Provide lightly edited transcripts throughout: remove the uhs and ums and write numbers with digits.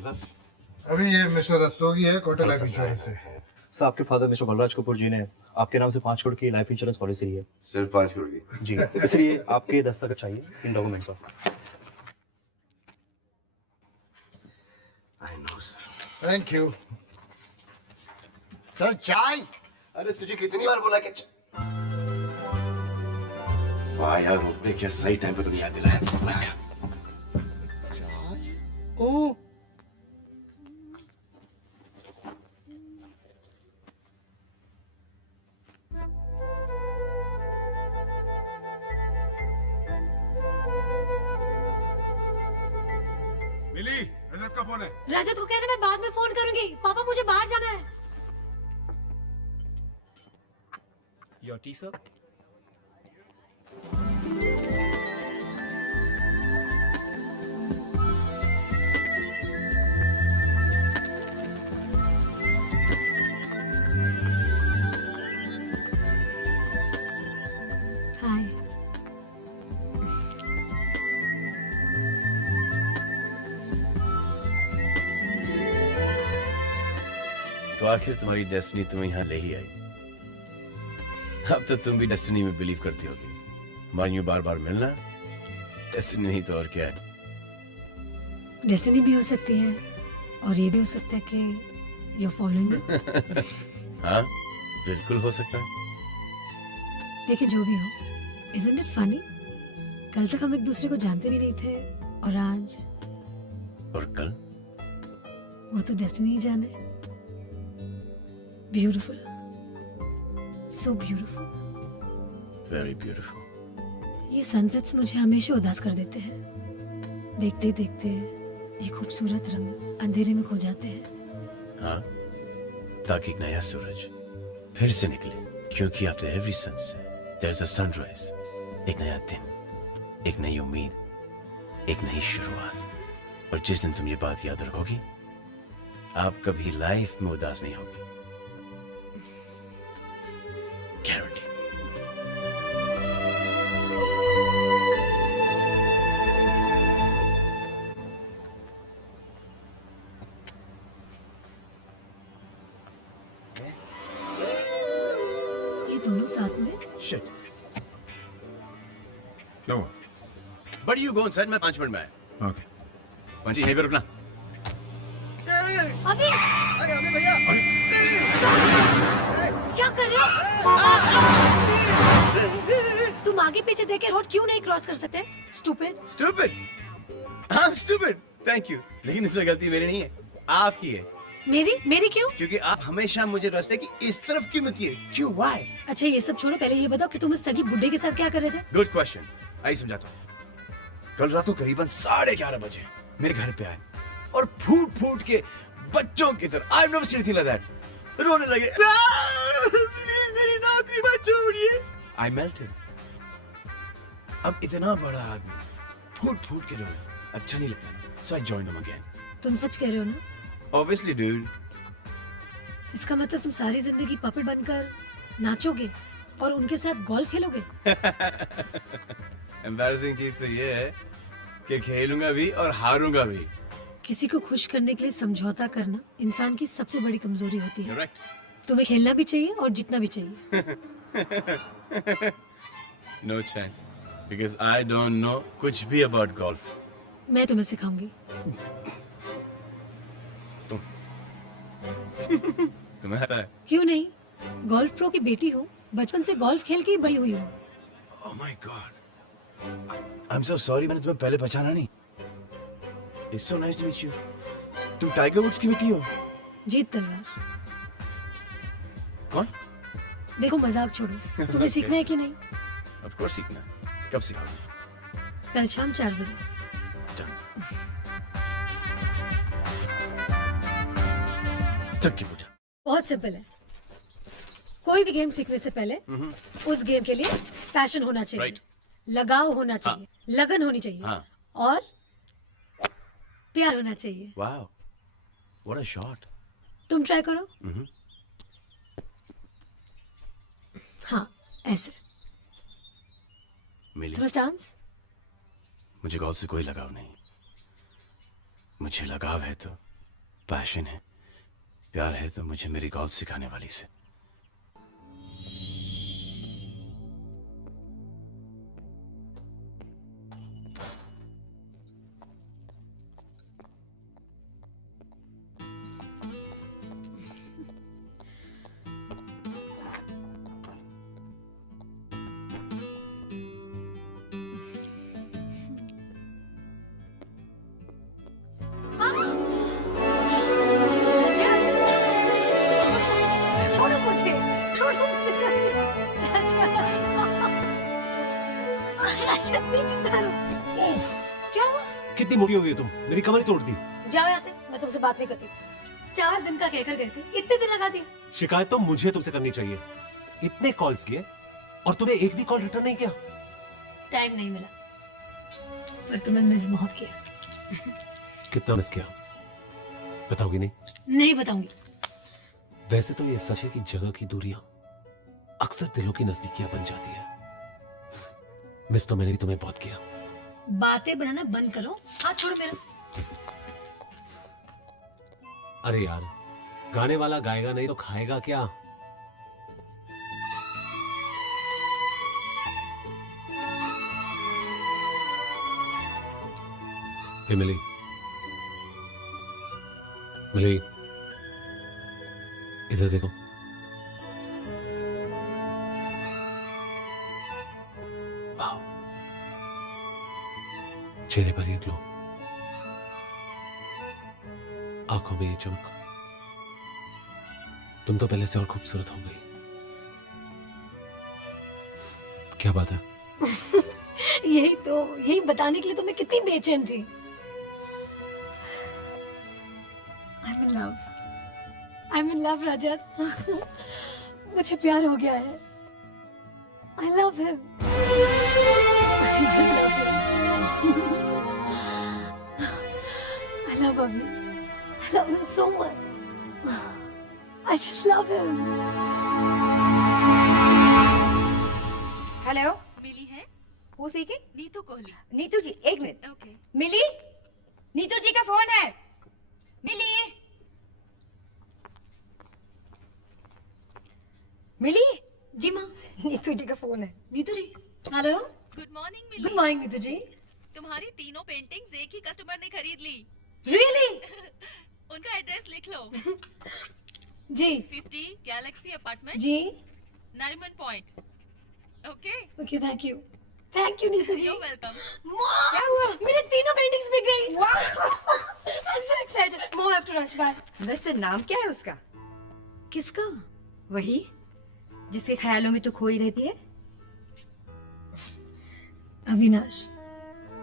आपके साथ? अभी ये मिस्टर रस्तोगी है कोटक लाइफ इंश्योरेंस से। सर आपके फादर मिस्टर बलराज कपूर जी ने आपके नाम से 5 करोड़ की लाइफ इंश्योरेंस पॉलिसी ली है सिर्फ 5 करोड़ की? जी, इसलिए आपके दस्तखत चाहिए इन डॉक्यूमेंट्स पर। I know sir. Thank you sir. चाय? अरे तुझे कितनी बार बोला कि वाह यार रुकते क्या सही टाइम पे तुमने याद दिलाया। ओह मिली, रजत का फोन है। रजत को कहना मैं बाद में फोन करूंगी। पापा मुझे बाहर जाना है। Your tea sir. हाय। तो आखिर तुम्हारी डेस्टिनी तुम्हें यहाँ ले ही आई। अब तो तुम भी डेस्टिनी में बिलीव करती होगी। मान यूं बार बार मिलना डेस्टिनी नहीं तो और क्या है। डेस्टिनी भी हो सकती है और ये भी हो सकता है कि you're following me। हाँ बिल्कुल हो सकता है। देखिए जो भी हो, isn't it funny? कल तक हम एक दूसरे को जानते भी नहीं थे और आज और कल वो तो डेस्टिनी ही जाने। Beautiful, so beautiful. Very beautiful. ये सनसेट्स मुझे हमेशा उदास कर देते हैं। देखते देखते ये खूबसूरत रंग अंधेरे में खो जाते हैं। हाँ ताकि एक नया सूरज फिर से निकले, क्योंकि after every sunset there is a sunrise. एक नया दिन, एक नई उम्मीद, एक नई शुरुआत। और जिस दिन तुम ये बात याद रखोगी, आप कभी लाइफ में उदास नहीं होगी। गारंटी। ये दोनों साथ में। शिट। क्या हुआ? बट यू गो इनसाइड, मैं 5 मिनट में आया। ओके। पंची यहीं पे रुकना। अभी अरे अबे भैया। क्या कर रहे हो? तुम आगे पीछे देख के रोड क्यों नहीं क्रॉस कर सकते? Stupid. Stupid. I am stupid. Thank you. लेकिन इसमें गलती मेरी नहीं है, आपकी है। मेरी क्यों? क्योंकि आप हमेशा मुझे रास्ते की इस तरफ क्यों मिलती है? क्यों? व्हाई? अच्छा ये सब छोड़ो, पहले ये बताओ कि तुम इस सगी बुड्ढे के साथ क्या कर रहे थे? Good question. आई समझाता हूँ। कल रात को करीबन 11:30 बजे मेरे घर पे आए और फूट फूट के बच्चों की तरह, I never seen like that, रोने लगे। प्लीज मेरी नौकरी मत छोड़िए। आई मेल्टेड। अब इतना बड़ा आदमी फूट फूट के रोए, अच्छा नहीं लगता। सो आई जॉइंड हिम अगेन। तुम सच कह रहे हो ना? Obviously dude. इसका मतलब तुम सारी जिंदगी पपेट बनकर नाचोगे और उनके साथ गोल्फ खेलोगे? एम्बैरेसिंग चीज तो ये है कि खेलूंगा भी और हारूंगा भी। किसी को खुश करने के लिए समझौता करना इंसान की सबसे बड़ी कमजोरी होती है। करेक्ट। तुम्हें खेलना भी चाहिए और जीतना भी चाहिए। No chance, because I don't know कुछ भी अबाउट गोल्फ। मैं तुम्हें सिखाऊंगी। तुम्हें आता है? क्यों नहीं? गोल्फ प्रो की बेटी हूँ, बचपन से गोल्फ खेल के ही बड़ी हुई हूँ। Oh my god, I am so sorry, मैंने तुम्हें पहले पहचाना नहीं। It's so nice to meet you. तुम टाइगर वुड्स की बेटी हो? जीत तलवार। कौन? देखो मजाक छोड़ो, तुम्हें सीखना है कि नहीं? ऑफ कोर्स सीखना है। कब सिखाओगे? कल शाम 4 बजे। तब की पूछा। बहुत सिंपल है। कोई भी गेम सीखने से पहले उस गेम के लिए पैशन होना चाहिए, Right. लगाव होना चाहिए, लगन होनी चाहिए हाँ। और प्यार होना चाहिए। Wow, what a shot. तुम ट्राई करो। हाँ ऐसे। मिली, थोड़ा डांस। मुझे गोल्फ से कोई लगाव नहीं। मुझे लगाव है तो पैशन है, प्यार है तो मुझे मेरी गॉल्फ सिखाने वाली से। छोड़ो मुझे, छोड़ो मुझे राजा। राजा नीचे उतारो। क्या हुआ? कितनी मोटी हो गई तुम, मेरी कमर ही तोड़ दी। जाओ यहाँ से, मैं तुमसे बात नहीं करती। 4 दिन का कहकर गए थे, इतने दिन लगा दिए। शिकायत तो मुझे तुमसे करनी चाहिए। इतने कॉल्स किए और तूने एक भी कॉल रिटर्न नहीं किया। टाइम नहीं मिला, पर तुम्हें मिस बहुत किया। कितना मिस किया बताओगी नहीं? नहीं बताऊंगी। वैसे तो ये सच है कि जगह की दूरियां अक्सर दिलों की नजदीकियां बन जाती है। मिस तो मैंने भी तुम्हें बहुत किया। बातें बनाना बंद करो, हाथ छोड़ो मेरा। अरे यार, गाने वाला गाएगा नहीं तो खाएगा क्या? हे मिली, मिली, इधर देखो। वाह, चेहरे पर ये ग्लो, आंखों में ये चमक। तुम तो पहले से और खूबसूरत हो गई। क्या बात है? यही बताने के लिए तो मैं कितनी बेचैन थी। I'm in love, रजत। मुझे प्यार हो गया है। I love him. I just love him. I love Avi. I love him so much. I just love him. Hello, Mili है? Who speaking? नीतू कोहली। नीतू जी, एक मिनट। ओके। मिली, नीतू जी का फोन है। मिली, मिली, जी माँ। नीतू जी का फोन है। नीतू जी, हेलो। गुड मॉर्निंग मिली। गुड मॉर्निंग नीतू जी। तुम्हारी तीनों paintings एक ही कस्टमर ने खरीद ली। Really? उनका एड्रेस लिख लो। जी 50 गैलेक्सी अपार्टमेंट, जी। Nariman point. Okay, okay, thank you Neetu ji. You welcome. क्या हुआ? मेरे तीनों पेंटिंग्स बिक गई। I'm so excited. Mom, I have to rush. Bye. वैसे नाम क्या है उसका? किसका? वही जिसके ख्यालों में तू खोई रहती है। अविनाश।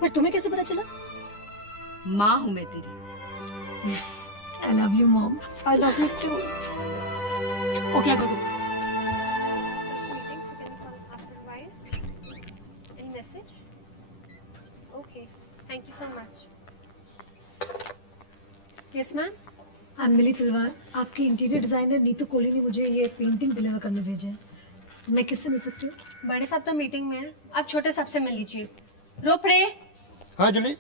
पर तुम्हें कैसे पता चला? माँ हूँ मैं तेरी। I love you, Mom. I love you too. Okay, I go. Meetings, you can come after a while. Any message? Okay, thank you so much. Yes, ma'am. I'm मिली तलवार। आपकी इंटीरियर डिजाइनर नीतू कोहली ने मुझे ये पेंटिंग डिलीवर करने भेजे हैं। मैं किससे मिल सकती हूँ? बड़े साहब तो मीटिंग में है, आप छोटे साहब से मिल लीजिए। रोपड़े, हाँ जूली।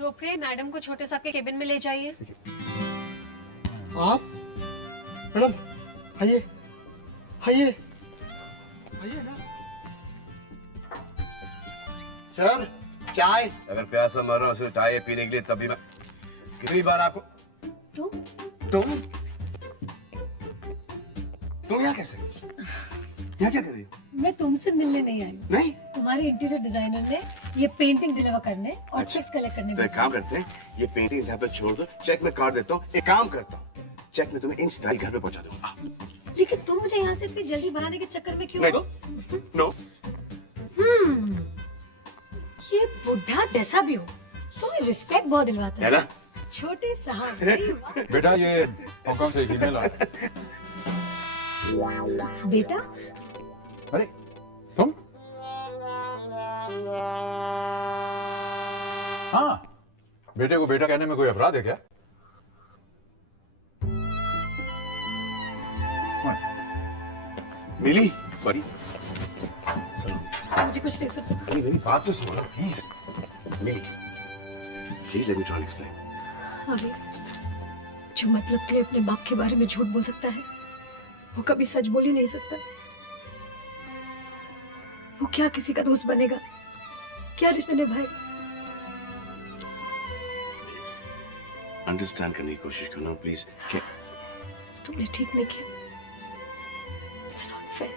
रोपड़े, मैडम को छोटे साहब के केबिन में ले जाइए। आप मैडम आइए आइए आइए ना। सर चाय। अगर प्यासा मर रहा हूँ सिर्फ चाय पीने के लिए, तभी मैं कितनी बार आपको तुम यहाँ कैसे? यहाँ क्या कर रही हो? मैं तुमसे मिलने नहीं आई हूँ। नहीं, तुम्हारे इंटीरियर डिजाइनर ने ये पेंटिंग्स डिलीवर करने और चेक्स कलेक्ट करने तो एक भेजे। काम करते हैं, ये पेंटिंग यहाँ पे छोड़ दो, चेक में काट देता हूँ। एक काम करता हूँ, चेक में तुम्हें इन स्टाइल घर पे पहुंचा दूंगा। लेकिन तुम मुझे यहाँ से इतनी जल्दी बनाने के चक्कर में क्यों? नहीं तो नो। ये बुढ़ा जैसा भी हो, तुम्हें रिस्पेक्ट बहुत दिलवाता है ना? छोटे साहब। अरे वाह। बेटा ये हांगकांग से ईमेल आया। बेटा, अरे तुम? हाँ, बेटे को बेटा कहने में कोई अपराध है क्या? मिली बड़ी, मुझे कुछ नहीं सुन। मेरी बात तो सुनो please. Mili, please let me try explain. अभी जो मतलब के लिए अपने बाप के बारे में झूठ बोल सकता है वो कभी सच बोल ही नहीं सकता। वो क्या किसी का दोस्त बनेगा, क्या रिश्ते निभाएगा? अंडरस्टैंड करने की कोशिश करना प्लीज। तुमने ठीक नहीं किया। It's not fair.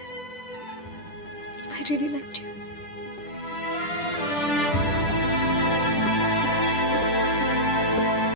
I really liked you.